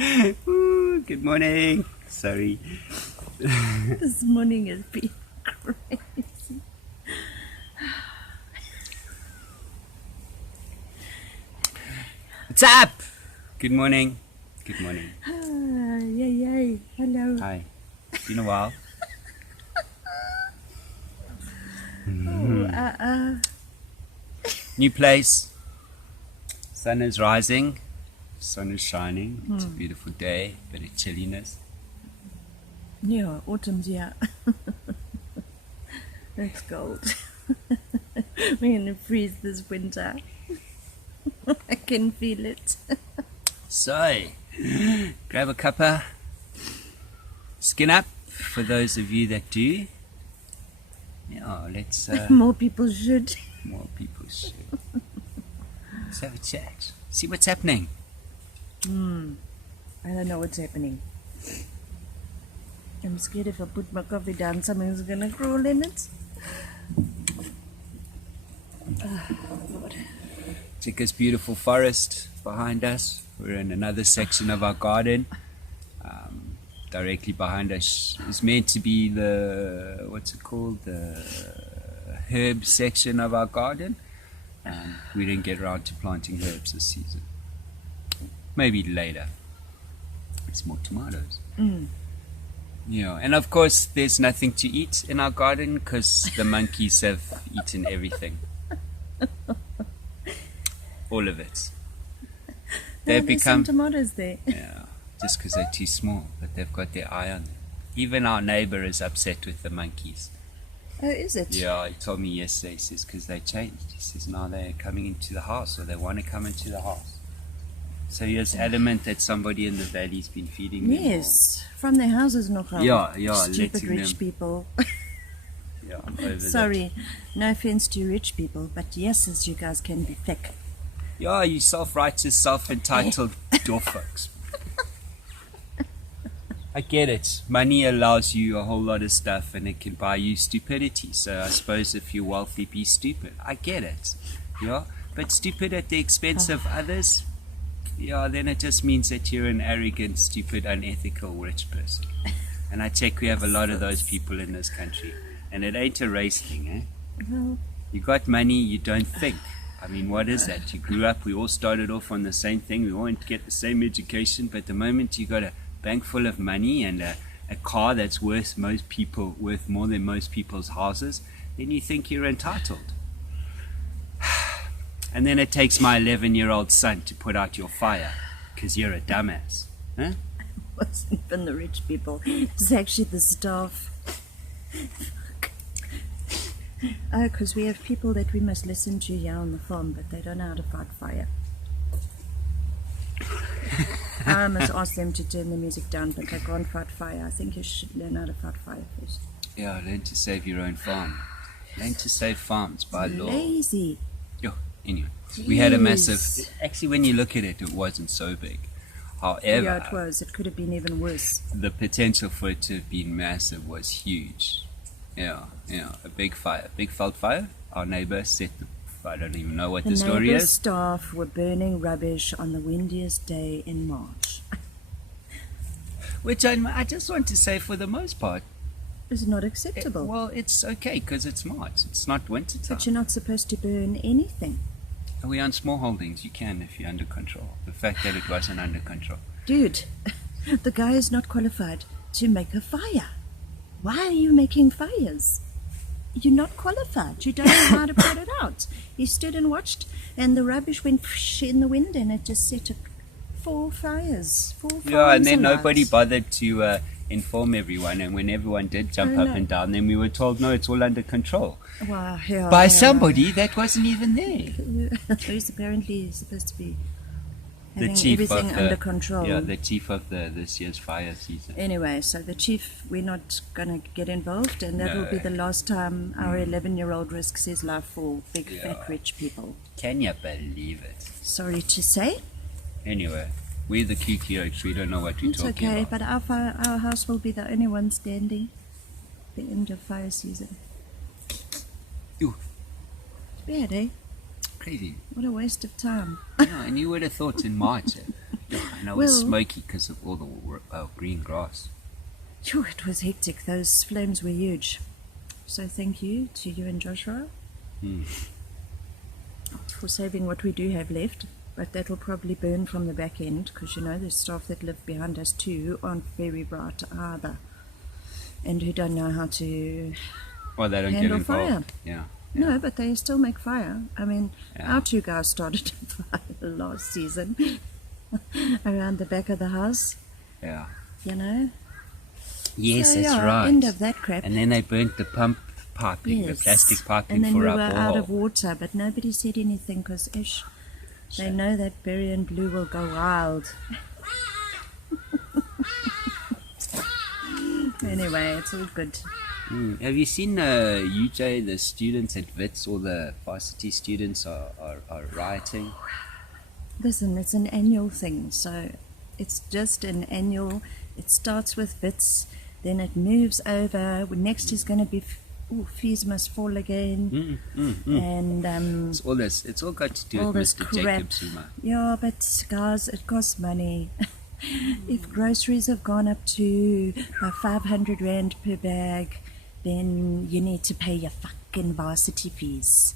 Ooh, good morning. Sorry. This morning has been crazy. What's up? Good morning. Good morning. Yay. Hello. Hi. It's been a while. New place. Sun is rising. Sun is shining. It's a beautiful day. Bit of chilliness. Yeah, autumn's here. It's cold. We're gonna freeze this winter. I can feel it. So, grab a cuppa. Skin up for those of you that do. Yeah, let's. More people should. More people should. Let's have a chat. See what's happening. I don't know what's happening. I'm scared if I put my coffee down, something's gonna crawl in it. Lord. Check this beautiful forest behind us. We're in another section of our garden. Directly behind us is meant to be the, what's it called? The herb section of our garden. We didn't get around to planting herbs this season. Maybe later. It's more tomatoes. Yeah, and of course there's nothing to eat in our garden because the monkeys have eaten everything. All of it. They've There's become some tomatoes there. Yeah, just because they're too small, but they've got their eye on them. Even our neighbor is upset with the monkeys. Oh, is it? Yeah, he told me yesterday, he says, because they changed. He says now they're coming into the house, or they want to come into the house. So he is adamant that somebody in the valley's been feeding them. Yes, from their houses, no problem. Yeah, Stupid letting rich them. people. Yeah, I'm over that. Sorry, no offense to rich people, but yes, as you guys can be thick. Yeah, you self-righteous, self-entitled dwarf folks. I get it. Money allows you a whole lot of stuff and it can buy you stupidity. So I suppose if you're wealthy, be stupid. I get it. Yeah, but stupid at the expense of others, yeah, then it just means that you're an arrogant, stupid, unethical rich person. And I check we have a lot of those people in this country. And it ain't a race thing, eh? Well, You got money, you don't think. I mean, what is that? You grew up, we all started off on the same thing, we all get the same education, but the moment you got a bank full of money and a car that's worth more than most people's houses, then you think you're entitled. And then it takes my 11-year-old son to put out your fire, because you're a dumbass. Huh? it wasn't even the rich people. It was actually the staff. Oh, because we have people that we must listen to here on the farm, but they don't know how to fight fire. I must ask them to turn the music down, but they can't fight fire. I think you should learn how to fight fire first. Yeah, learn to save your own farm. Learn to save farms by law. Lazy. Yo, anyway, we had a massive. Actually, when you look at it, it wasn't so big. However, Yeah, it was. It could have been even worse. the potential for it to have been massive was huge. Yeah, a big fire, big felt fire. Our neighbor set the. I don't even know what the story neighbour is. staff were burning rubbish on the windiest day in March. Which I just want to say, for the most part, It's not acceptable. well, it's okay because it's March. It's not winter time. But you're not supposed to burn anything. Are we on small holdings? You can if you're under control. The fact that it wasn't under control. Dude, the guy is not qualified to make a fire. Why are you making fires? You're not qualified. You don't know how to put it out. He stood and watched, and the rubbish went in the wind, and it just set 4 fires. 4 fires. Yeah, and then alight. nobody bothered to inform everyone. And when everyone did jump Oh, up no. and down, then we were told, no, it's all under control. Wow, yeah, By yeah. somebody that wasn't even there. Who's apparently supposed to be The having chief everything of the, under control. Yeah, the chief of this year's fire season. Anyway, so the chief, we're not going to get involved, and that will be No. the last time our 11-year-old risks his life for big, Yeah. fat, rich people. Can you believe it? Sorry to say. Anyway, we're the kooky oaks. We don't know what we're It's talking okay, about. but our house will be the only one standing at the end of fire season. Ew. It's bad, eh? Crazy. What a waste of time. Yeah, and you would have thought in March. Yeah, And it was smoky because of all the green grass. Phew, it was hectic. Those flames were huge. So thank you to you and Joshua for saving what we do have left. But that will probably burn from the back end because, you know, the staff that live behind us too aren't very bright either. And who don't know how to Well, they don't get handle involved. fire. Yeah. No, but they still make fire. I mean, our two guys started a fire last season around the back of the house. Yeah. You know? Yes, So, that's yeah, right. end of that crap. And then they burnt the piping, the plastic piping and then for we our were out of borehole. water, but nobody said anything because, they know that Berry and Blue will go wild. Anyway, it's all good. Have you seen UJ, the students at Wits, all the varsity students are rioting? Listen, it's an annual thing, so it's just an annual. It starts with Wits, then it moves over. Next is going to be fees must fall again, and It's all got to do all with this Mr. crap. Jacob Zuma. Yeah, but guys, it costs money. If groceries have gone up to 500 Rand per bag, then you need to pay your fucking varsity fees.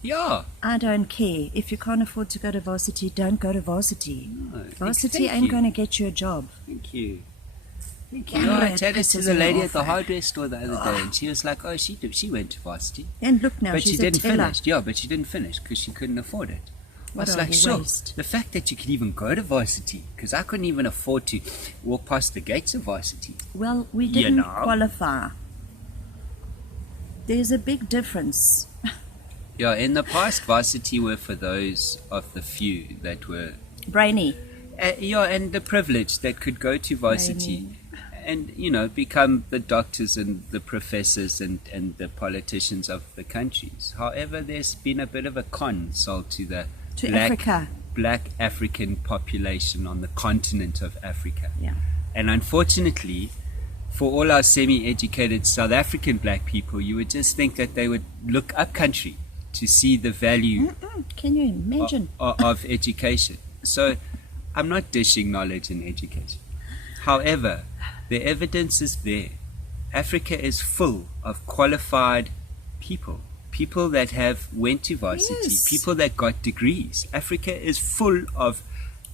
Yeah. I don't care. If you can't afford to go to varsity, don't go to varsity. No, Varsity thank ain't you. going to get you a job. Thank you. Thank Yeah, you. I it chatted to pisses the me lady off, at the hardware store the other day, and she was like, "Oh, she went to varsity, And look now, but she's she didn't a teller. finish." Yeah, but she didn't finish because she couldn't afford it. What I was a like, sure. waste. The fact that you could even go to varsity, because I couldn't even afford to walk past the gates of varsity. Well, we You didn't know. qualify. There's a big difference. Yeah, in the past, varsity were for those of the few that were, Brainy. and the privileged that could go to varsity and, become the doctors and the professors and the politicians of the countries. However, there's been a bit of a con sold to the Africa. black African population on the continent of Africa. Yeah. And unfortunately, for all our semi-educated South African black people, you would just think that they would look up country to see the value Can you imagine? of education. So I'm not dishing knowledge in education. However, the evidence is there. Africa is full of qualified people that have went to varsity, Yes. people that got degrees. Africa is full of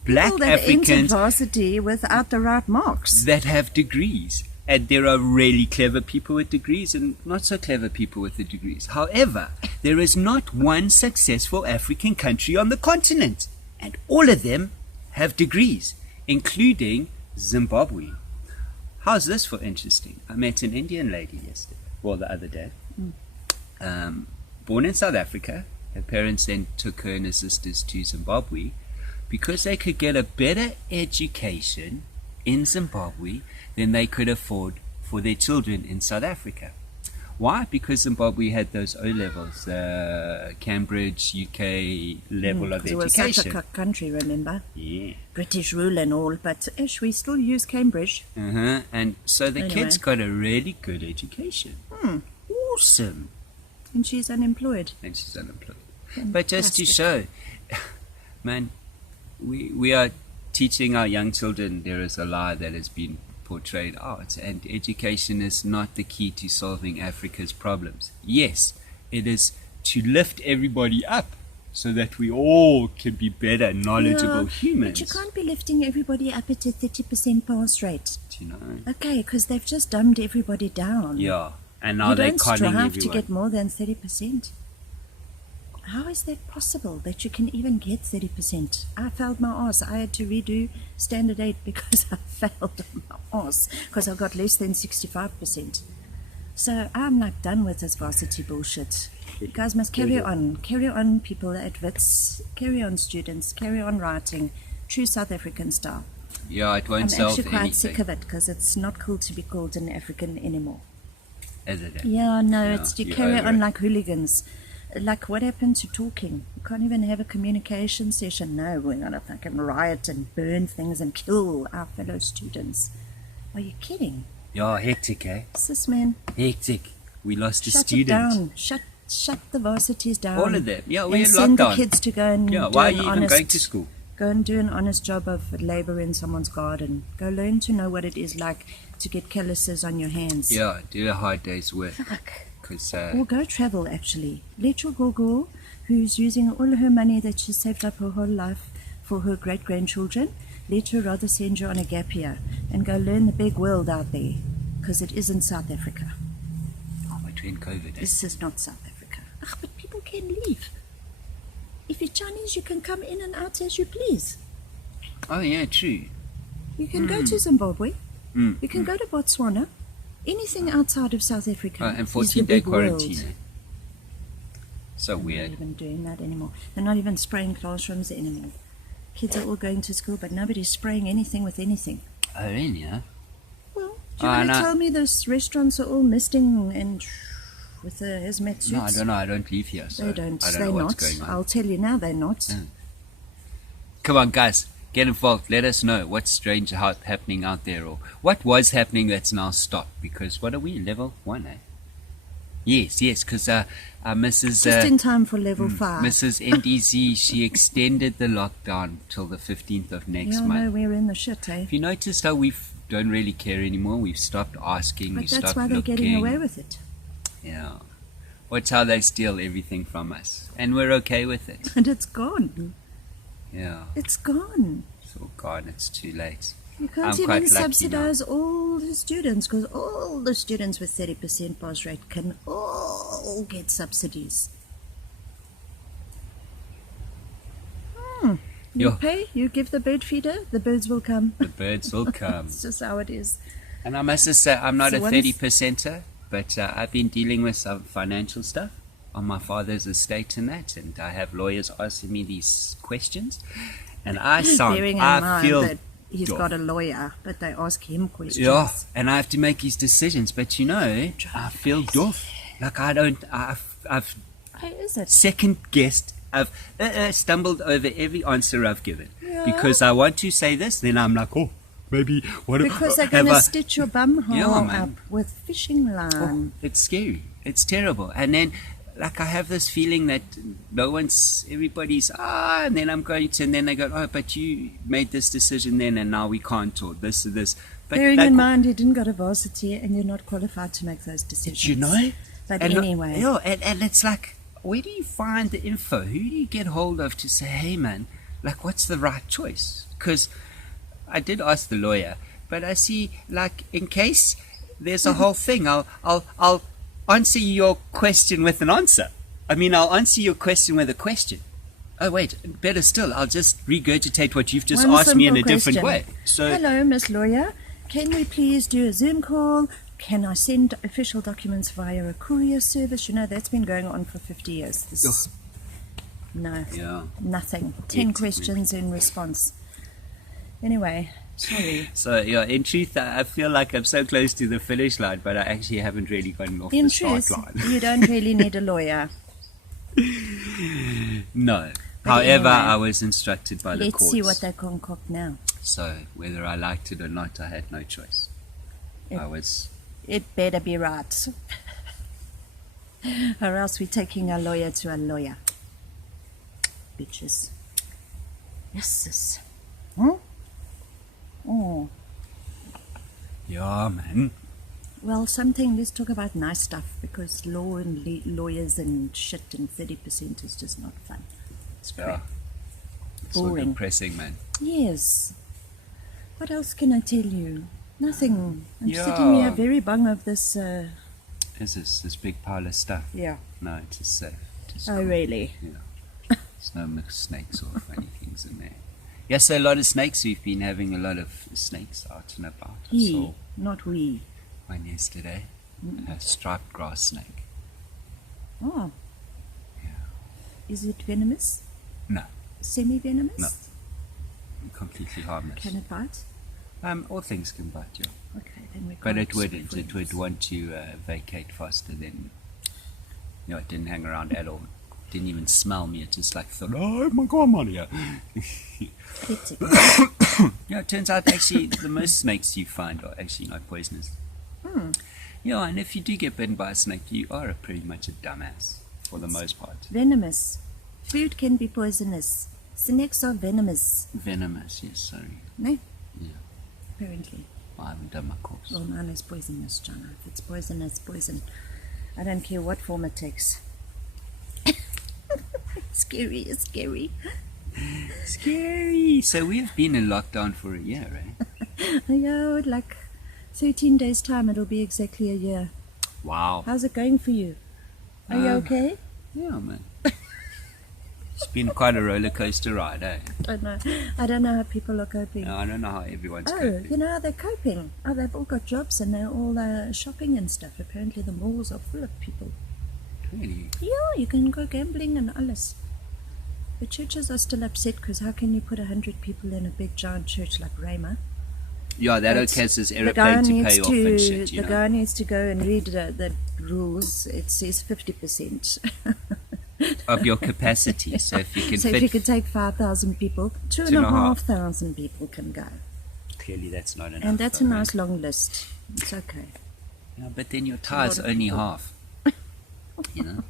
black People that entered Africans varsity without the right marks. that have degrees. And there are really clever people with degrees and not so clever people with the degrees. However, there is not one successful African country on the continent. And all of them have degrees, including Zimbabwe. How's this for interesting? I met an Indian lady the other day. Born in South Africa. Her parents then took her and her sisters to Zimbabwe because they could get a better education in Zimbabwe than they could afford for their children in South Africa. Why? Because Zimbabwe had those O levels, Cambridge, UK level of It was education. such a country, remember? Yeah. British rule and all, but we still use Cambridge. And so the Anyway. kids got a really good education. Awesome. And she's unemployed. And she's unemployed. But just to show, man, we are teaching our young children there is a lie that has been portrayed out, and education is not the key to solving Africa's problems. Yes, it is to lift everybody up so that we all can be better, knowledgeable humans. But you can't be lifting everybody up at a 30% pass rate. You know? Okay, because they've just dumbed everybody down. Yeah, and now You they're don't conning strive to everyone. get more than 30%. How is that possible that you can even get 30%? I failed my arse. I had to redo Standard 8 because I failed my arse because I got less than 65%. So I'm like done with this varsity bullshit. You guys must carry on, people at Wits, carry on, students, carry on writing, true South African style. Yeah, it won't I'm solve actually quite anything. sick of it because it's not cool to be called an African anymore. Is it? Yeah, no, Yeah, it's you you're carry over on it. like hooligans. Like, what happened to talking? You can't even have a communication session. No, we're going to fucking riot and burn things and kill our fellow students. Are you kidding? Yeah, hectic, eh? Sis, man, Hectic. We lost a shut student. it down. Shut the varsities down. All of them. Yeah, we're and in send lockdown. the kids to go and Yeah, do why are an you even honest, going to school? Go and do an honest job of labor in someone's garden. Go learn to know what it is like to get calluses on your hands. Yeah, do a hard day's work. Fuck. Or go travel, actually. Let your gogo, who's using all her money that she saved up her whole life for her great-grandchildren, let her rather send you on a gap year and go learn the big world out there, because it isn't South Africa. Oh, between COVID. This is not South Africa. But people can leave. If you're Chinese, you can come in and out as you please. Oh, yeah, true. You can go to Zimbabwe. You can go to Botswana. Anything outside of South Africa and is the 14-day big quarantine. world. So They're weird. not even doing that anymore. They're not even spraying classrooms anymore. Kids are all going to school, but nobody's spraying anything with anything. Oh, really? Yeah? Well, do you want to tell me those restaurants are all misting and with the hazmat suits? No, I don't know. I don't live here, so They don't. I don't They're know not. what's going on. I'll tell you now, they're not. Come on, guys. Get involved. Let us know what's strange happening out there, or what was happening that's now stopped. Because what are we? Level 1, eh? Yes, because Mrs. Just in time for level 5. Mrs. NDZ, she extended the lockdown till the 15th of next Yeah, month. no, we're in the shit, eh? Have you noticed how we don't really care anymore? We've stopped asking. But We've that's stopped why they're looking. getting away with it. Yeah. Watch how they steal everything from us. And we're okay with it. And it's gone. Yeah. It's gone. It's all gone. It's too late. You can't I'm quite even lucky subsidize all the students, because all the students with 30% pass rate can all get subsidies. You Yeah. pay, you give the bird feeder, the birds will come. The birds will come. It's just how it is. And I must just say, I'm not So a once- 30%er, but I've been dealing with some financial stuff on my father's estate and that, and I have lawyers asking me these questions, and Bearing in I mind feel that he's got a lawyer, but they ask him questions. yeah, and I have to make his decisions. But you know, I feel doff. Like I've How is it? second guessed. I've stumbled over every answer I've given Yeah. because I want to say this. Then I'm like, oh, maybe what? Because they're have going to I- stitch your bum hole Yeah, man. up with fishing line. Oh, it's scary. It's terrible. And then, like, I have this feeling that everybody's, and then I'm going to, and then they go, oh, but you made this decision then, and now we can't, or this. But Bearing like, in mind you didn't go to varsity and you're not qualified to make those decisions. you know? But And anyway. Yeah, and it's like, where do you find the info? Who do you get hold of to say, hey, man, like, what's the right choice? Because I did ask the lawyer, but I see, like, in case there's a whole thing, I'll answer your question with an answer. I mean, I'll answer your question with a question. Oh, wait, better still, I'll just regurgitate what you've just One asked me in a simple different question. way. So, Hello, Miss Lawyer. Can we please do a Zoom call? Can I send official documents via a courier service? You know, that's been going on for 50 years. No, yeah. nothing. 10 It- questions in response. Anyway, sorry. So, yeah, in truth, I feel like I'm so close to the finish line, but I actually haven't really gotten off In the start truth, line. you don't really need a lawyer. No. But However, anyway, I was instructed by the Let's courts. see what they concoct now. So, whether I liked it or not, I had no choice. It better be right. Or else we're taking a lawyer to a lawyer. Bitches. Yes, sis. Huh? Oh. Yeah, man. Well, let's talk about nice stuff, because law and lawyers and shit and 30% is just not fun. It's Yeah. crap. It's so Boring. depressing, man. Yes. What else can I tell you? Nothing. I'm Yeah. sitting here very bung of this. Is this big pile of stuff? Yeah. No, it is safe. It is Oh, cool. really? Yeah. There's no mixed snakes or funny things in there. Yes, a lot of snakes. We've been having a lot of snakes out and about. I saw Not we. one yesterday. A striped grass snake. Oh. Yeah. Is it venomous? No. Semi-venomous? No. Completely harmless. Can it bite? All things can bite you. Okay, then we But can't it would be it would friends. want to vacate faster than, it didn't hang around at all. Didn't even smell me. It just like thought, oh my god, I'm out of here. Pathetic. Yeah, it turns out actually the most snakes you find are actually not poisonous. Yeah, and if you do get bitten by a snake, you are pretty much a dumbass for the most part. Venomous. Food can be poisonous. Snakes are venomous. Venomous, yes, sorry. No? Yeah. Apparently. I haven't done my course. Well, mine is poisonous, John. If it's poison, it's poison. I don't care what form it takes. Scary, it's scary. Scary. So we've been in lockdown for a year, right? Yeah, like 13 days' time, it'll be exactly a year. Wow. How's it going for you? Are you okay? Yeah, man. It's been quite a roller coaster ride, eh? I don't know how people are coping. No, I don't know how everyone's Oh, coping. you know how they're coping? Oh, they've all got jobs and they're all shopping and stuff. Apparently the malls are full of people. Really? Yeah, you can go gambling and alles. The churches are still upset because how can you put 100 people in a big giant church like Rhema? Yeah, that But okay says the aeroplane guy to needs pay off and shit, you the know. guy needs to go and read the rules. It says 50%. Of your capacity. So if you can So fit, if you could take 5,000 people, 2,500 people can go. clearly that's not enough. And that's though, a right? nice long list. It's okay. Yeah, but then your a tire's lot of only people. half. You know?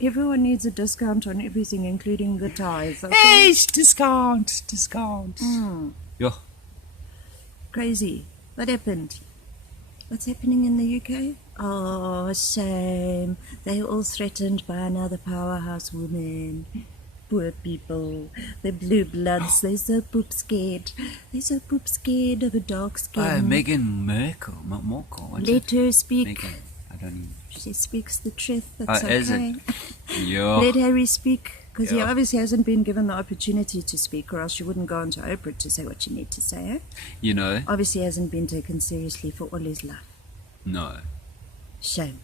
Everyone needs a discount on everything, including the ties. Okay? Hey, discount. Yeah. Crazy. What happened? What's happening in the UK? Oh, shame. They're all threatened by another powerhouse woman. Poor people. They're blue bloods. They're so poop scared. They're so poop scared of a dark skin. Oh, Meghan Merkel. What's Let it? her speak. Meghan. I don't even. She speaks the truth. That's Is okay. it? Yeah. Let Harry speak, because he Yeah. obviously hasn't been given the opportunity to speak, or else you wouldn't go on to Oprah to say what you need to say. Eh? You know? Obviously hasn't been taken seriously for all his life. No. Shame.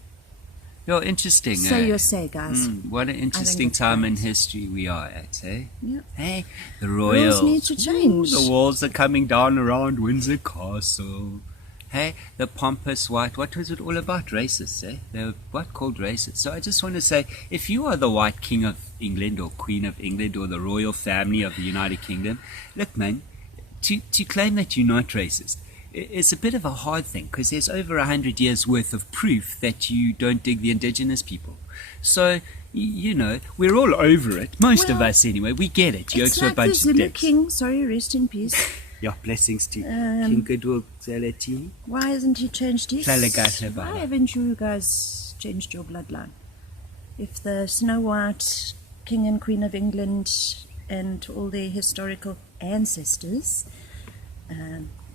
You're interesting, So eh? you say, guys. What an interesting it's time in great. history we are at, eh? Yeah. Hey, the royals. Rules need to change. Ooh, the walls are coming down around Windsor Castle. Hey, the pompous white, what was it all about? Racists, eh? They were what called racists. So I just want to say, if you are the white king of England or queen of England or the royal family of the United Kingdom, look, man, to claim that you're not racist, it's a bit of a hard thing because there's over 100 years worth of proof that you don't dig the indigenous people. So, you know, we're all over it. Most of Well, us anyway. We get it. It's Yokes are a like the bunch of Zulu dicks. King. Sorry, rest in peace. Yeah, blessings to King Goodwill Zalatini. Why hasn't he changed his? Tlalegatle baba. Why haven't you guys changed your bloodline? If the Snow White King and Queen of England and all their historical ancestors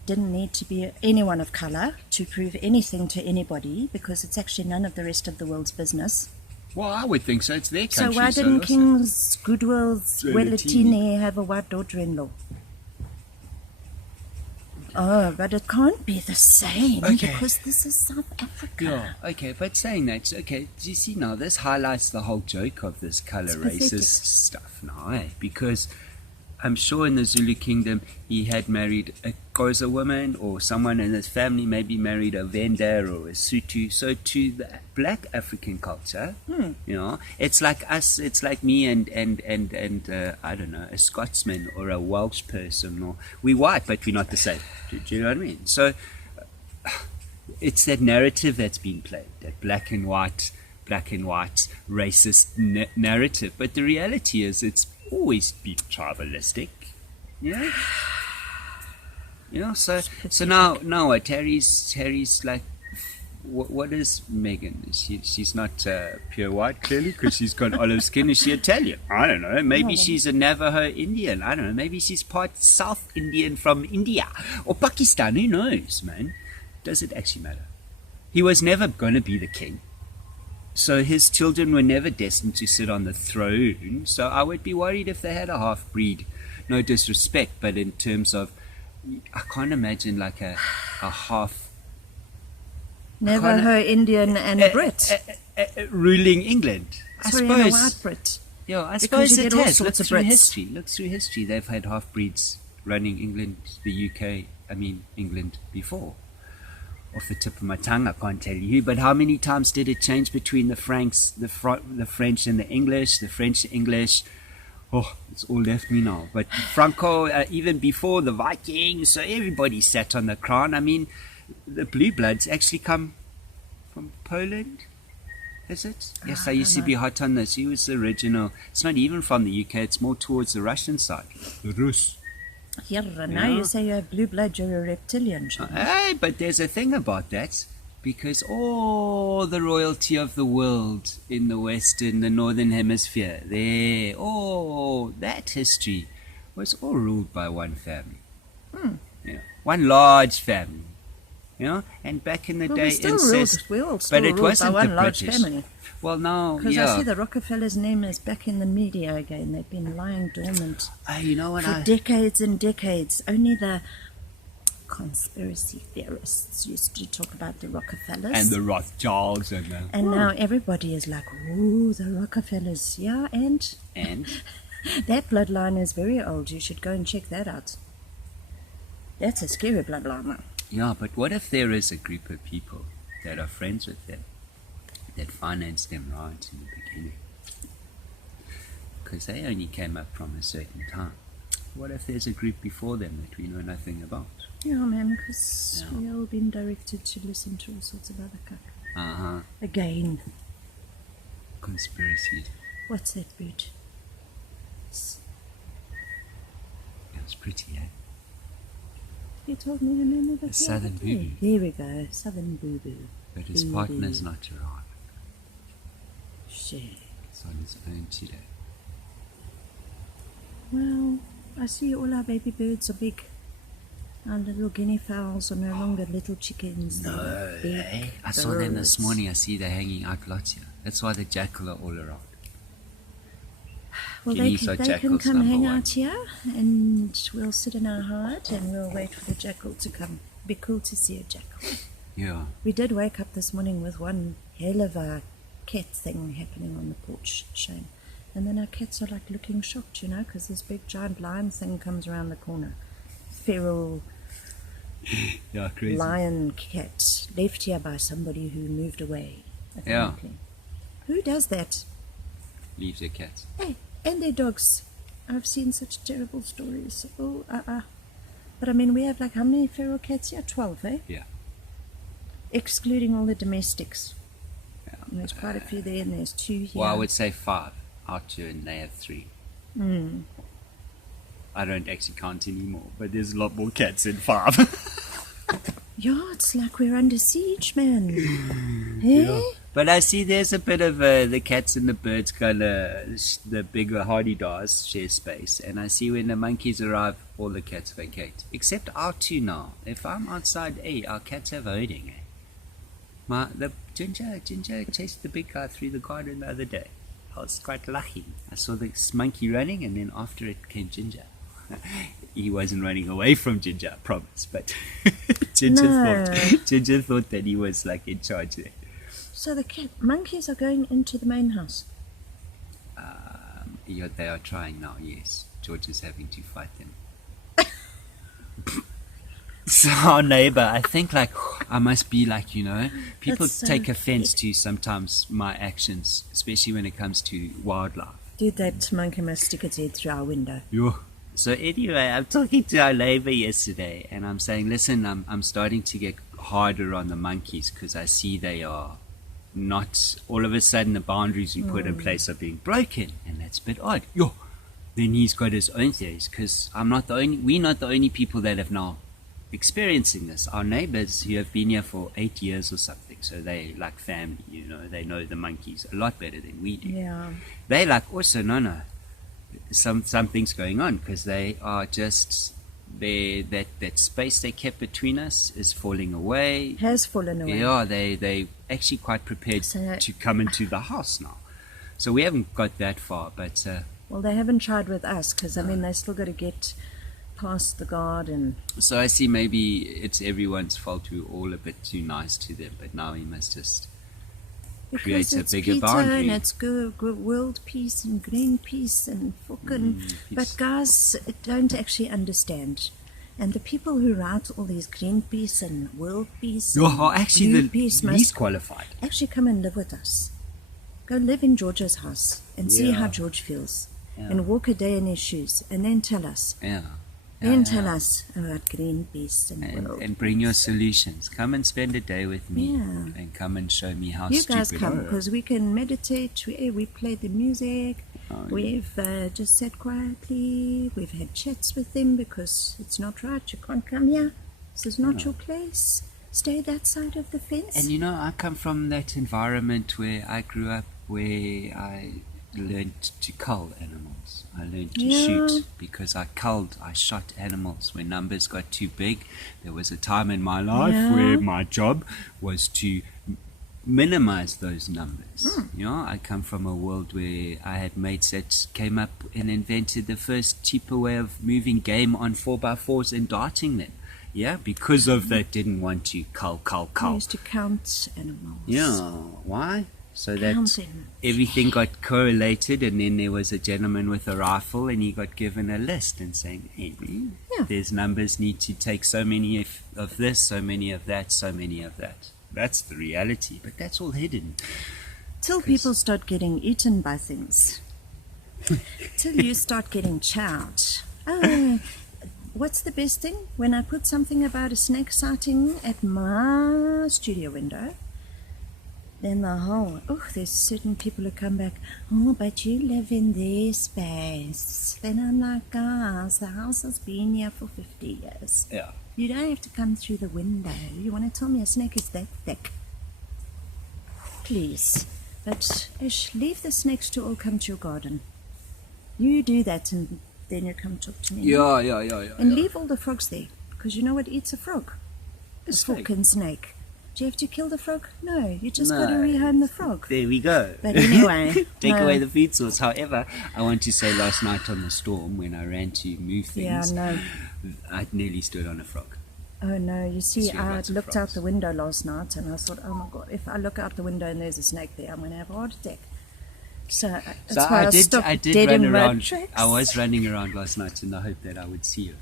didn't need to be anyone of colour to prove anything to anybody, because it's actually none of the rest of the world's business. Well, I would think so. It's their So country. why didn't also. King's Goodwill's Wellatine have a white daughter-in-law? Oh, but it can't be the same, Okay. because this is South Africa. Yeah, okay, but saying that, okay, do you see now, this highlights the whole joke of this colour It's pathetic. racist stuff now, eh? Because I'm sure in the Zulu kingdom he had married a Xhosa woman, or someone in his family maybe married a Venda or a Sotho. So to the black African culture, you know, it's like us, it's like me and I don't know, a Scotsman or a Welsh person, or we're white but we're not the same. Do you know what I mean? So it's that narrative that's been played, that black and white racist narrative. But the reality is it's always been tribalistic, you know? You know, so now what? Harry's like, what is Meghan? She's not pure white, clearly, because she's got olive skin. Is she Italian? I don't know. Maybe she's a Navajo Indian. I don't know. Maybe she's part South Indian from India or Pakistan. Who knows, man? Does it actually matter? He was never going to be the king. So his children were never destined to sit on the throne. So I would be worried if they had a half-breed. No disrespect, but in terms of, I can't imagine like a half Navajo, Indian, and a Brit. ruling England. I Sorry, and a suppose. white Brit. Yeah, I Because suppose you it get all has. sorts Look of through Brits. history. Look through history. They've had half-breeds running England, the UK. I mean England before. Off the tip of my tongue, I can't tell you. But how many times did it change between the Franks, the French, and the English? The French, English. Oh, it's all left me now. But Franco, even before the Vikings, so everybody sat on the crown. I mean, the blue bloods actually come from Poland. Is it? Yes, I used to be hot on this. He was the original. It's not even from the UK. It's more towards the Russian side. The Rus. Here, now you say you have blue blood, you're a reptilian. Hey, but there's a thing about that. Because all the royalty of the world in the northern hemisphere, that history was all ruled by one family. One large family. And back in the day, incest, but it wasn't the British. Family. Well, now, because I see the Rockefellers' name is back in the media again. They've been lying dormant for decades and decades. Only the conspiracy theorists used to talk about the Rockefellers and the Rothschilds and now everybody is like, ooh, the Rockefellers. Yeah, and that bloodline is very old. You should go and check that out. That's a scary bloodline. Yeah, but what if there is a group of people that are friends with them, that finance them right in the beginning? Because they only came up from a certain time. What if there's a group before them that we know nothing about? Yeah, man, because we've all been directed to listen to all sorts of other cuck. Again. Conspiracy. What's that bird? It's pretty, eh? You told me the name of it. Southern Boo-Boo. There we go, Southern Boo-Boo. But his partner's not around. Shit. It's on his own today. Well, I see all our baby birds are big. Our little guinea fowls are no longer little chickens. No, big I saw them this morning. I see they're hanging out lots here. That's why the jackal are all around. Well, they can come hang out here, and we'll sit in our hide and we'll wait for the jackal to come. Be cool to see a jackal. Yeah. We did wake up this morning with one hell of a cat thing happening on the porch, Shane. And then our cats are like looking shocked, because this big giant lion thing comes around the corner. Feral crazy. Lion cat left here by somebody who moved away. Apparently. Who does that? Leaves their cats. Hey, and their dogs. I've seen such terrible stories. But I mean, we have like how many feral cats here? 12, eh? Yeah. Excluding all the domestics. Yeah. And there's quite a few there, and there's 2 here. Well, I would say 5. Our 2 and they have 3. I don't actually count anymore, but there's a lot more cats than 5. Yeah, it's like we're under siege, man. Hey? Yeah. But I see there's a bit of the cats and the birds the bigger hardy-dars share space. And I see when the monkeys arrive, all the cats vacate. Except our 2 now. If I'm outside, our cats have herding. The Ginger chased the big guy through the garden the other day. I was quite lucky. I saw this monkey running, and then after it came Ginger. He wasn't running away from Ginger, I promise. But Ginger thought that he was like in charge there. So the monkeys are going into the main house? Yeah, they are trying now, yes. George is having to fight them. So our neighbor, I think I must be people take offense to sometimes my actions, especially when it comes to wildlife. Dude, that monkey must stick its head through our window. Yeah. So anyway, I'm talking to our neighbor yesterday, and I'm saying, listen, I'm starting to get harder on the monkeys because I see they are not, all of a sudden the boundaries we put in place are being broken, and that's a bit odd. Yo. Then he's got his own theories, because we're not the only people that have now experiencing this. Our neighbors who have been here for 8 years or something, so they like family, they know the monkeys a lot better than we do. Yeah. They also no. Something's going on, because they are just that space they kept between us is falling away. Has fallen away. Yeah, they actually quite prepared to come into the house now. So we haven't got that far, but well, they haven't tried with us, because they still got to get past the garden. So I see maybe it's everyone's fault. We're all a bit too nice to them, but now we must just create a bigger boundary. And it's good world peace and green peace and fucking. But guys don't actually understand. And the people who write all these green peace and world peace, are actually the least qualified. Actually, come and live with us. Go live in George's house and see how George feels. Yeah. And walk a day in his shoes, and then tell us. Yeah. Then tell us about Greenpeace and World. And bring your solutions. Come and spend a day with me. Yeah. And come and show me how You stupid guys come, because we can meditate. We play the music. Oh, We've just sat quietly. We've had chats with them because it's not right. You can't come here. This is not your place. Stay that side of the fence. And you know, I come from that environment where I grew up, where I learned to cull animals. I learned to shoot because I shot animals. When numbers got too big, there was a time in my life where my job was to minimize those numbers. You know, I come from a world where I had mates that came up and invented the first cheaper way of moving game on 4x4s and darting them. Yeah, because of that, didn't want to cull. We used to count animals. Yeah, why? So that Counting. everything got correlated, and then there was a gentleman with a rifle, and he got given a list and saying, hey, there's numbers, need to take so many of this, so many of that, so many of that. That's the reality, but that's all hidden. Till people start getting eaten by things. Till you start getting chowed. Oh, what's the best thing? When I put something about a snake sighting at my studio window, then there's certain people who come back, but you live in their space. Then I'm like, guys, the house has been here for 50 years. Yeah. You don't have to come through the window. You want to tell me a snake is that thick? Please. But, leave the snakes to all come to your garden. You do that and then you come talk to me. Yeah. And leave all the frogs there. Because you know what eats a frog? A snake. fucking snake. Do you have to kill the frog? No, you just got to rehome the frog. There we go. But anyway. Take away the food source. However, I want to say last night on the storm, when I ran to move things, I nearly stood on a frog. Oh no, you see, Sure, I lots of looked frogs. out the window last night and I thought, oh my God, if I look out the window and there's a snake there, I'm going to have a heart attack. So that's why I stopped I did dead run in road around. tracks. I was running around last night in the hope that I would see her.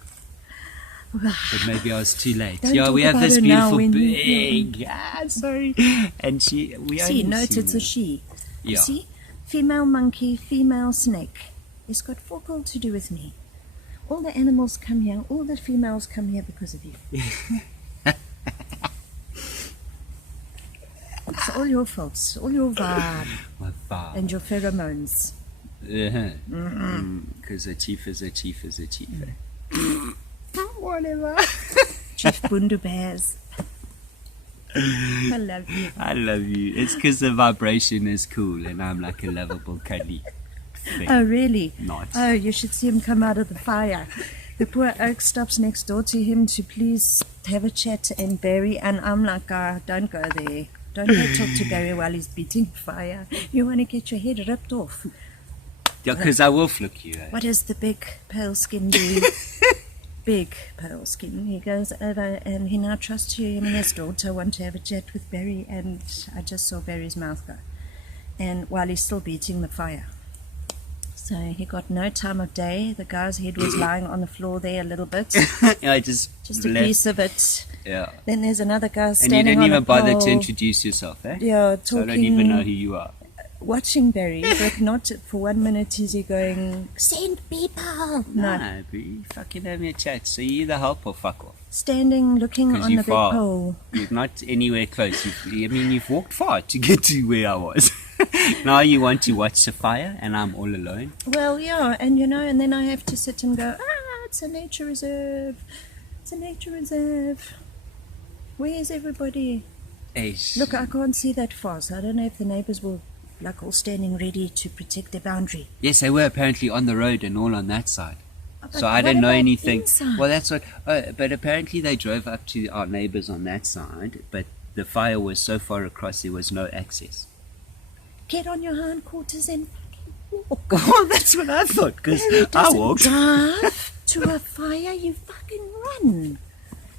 But maybe I was too late. Don't Yeah, talk we have about this her now beautiful when big. Sorry. And we See, only note seen it's her. a she. You Yeah. see? Female monkey, female snake. It's got fuck all to do with me. All the animals come here, all the females come here because of you. It's all your faults, all your vibe My vibe. and your pheromones. Because a chief is a chief is a chief. Whatever. Chief Bundu Bears. I love you. I love you. It's because the vibration is cool and I'm like a lovable cuddly thing. Oh, really? Not. Oh, you should see him come out of the fire. The poor oak stops next door to him to please have a chat and Barry, and I'm like, don't go there. Don't go talk to Barry while he's beating fire. You want to get your head ripped off. Yeah, because I will flick you. What does the big pale skin do? Big pale skin. He goes over and he now trusts him and his daughter want to have a chat with Barry, and I just saw Barry's mouth go. And while he's still beating the fire. So he got no time of day. The guy's head was lying on the floor there a little bit. Yeah, I just A left. piece of it. Yeah. Then there's another guy And you standing didn't on even a bother pole. to introduce yourself, eh? Yeah, So I don't even know who you are. watching Barry, but not for 1 minute is he going, send people. No, No, but you fucking having a chat. So you either help or fuck off. standing looking 'Cause on you're the big far. pole. You're not anywhere close. You've walked far to get to where I was. Now you want to watch the fire and I'm all alone. Well, yeah, and and then I have to sit and go, it's a nature reserve. It's a nature reserve. Where's everybody? Eish. Look, I can't see that far, so I don't know if the neighbors were like all standing ready to protect their boundary. Yes, they were apparently on the road and all on that side. But So I what didn't know about anything. inside? Well, that's what. But apparently they drove up to our neighbors on that side, but the fire was so far across there was no access. Get on your hindquarters and fucking walk. Oh, that's what I thought, because Barry I doesn't walked. drive to a fire, you fucking run.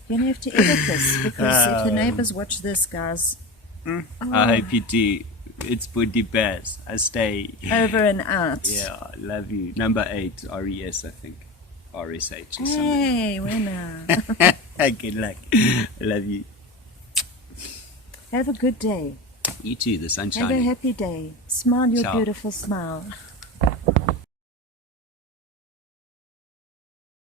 You're going to have to edit this, because if the neighbors watch this, guys, I hope you do. It's Buddy Bass. I stay. over and out. Yeah, love you. Number 8, RES, I think. RSH or something. Hey, winner. Good luck. Love you. Have a good day. You too, the sun's Have a shining. happy day. Smile your Ciao. beautiful smile.